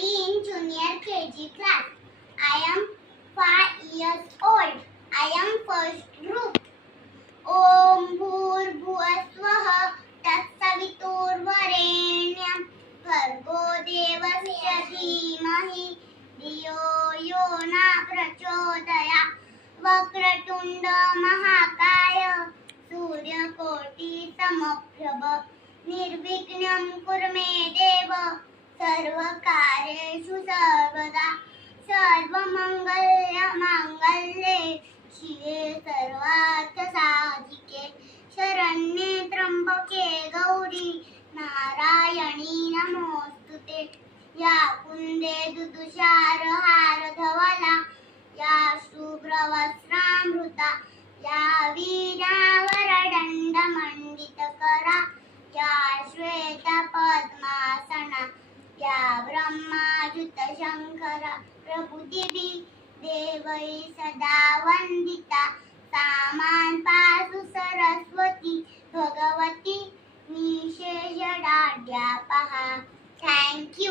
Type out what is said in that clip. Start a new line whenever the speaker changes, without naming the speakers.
study in junior KG class. I am 5 years old. I am first group. Om Bhur Bhuaswaha Tasavitur Varenyam Bhargo Devasya Dhimahi Diyo Yona Prachodaya Vakratunda Mahakaya Surya Koti Samaprabha Nirvignam Kurme Deva सर्व कार्येषु सर्वदा सर्वमङ्गलमाङ्गल्ये शिवे सर्वार्थसाधिके शरण्ये त्र्यंबके गौरी नारायणी नमोस्तुते या कुंदे दुदुषार हार धवला या शुभ्रवस्त्रामृता या वीरा शंकर प्रभुदेवी देवै सदा वंदिता सामान पासु सरस्वती भगवती निशेष डाड्या पहा थँक्यू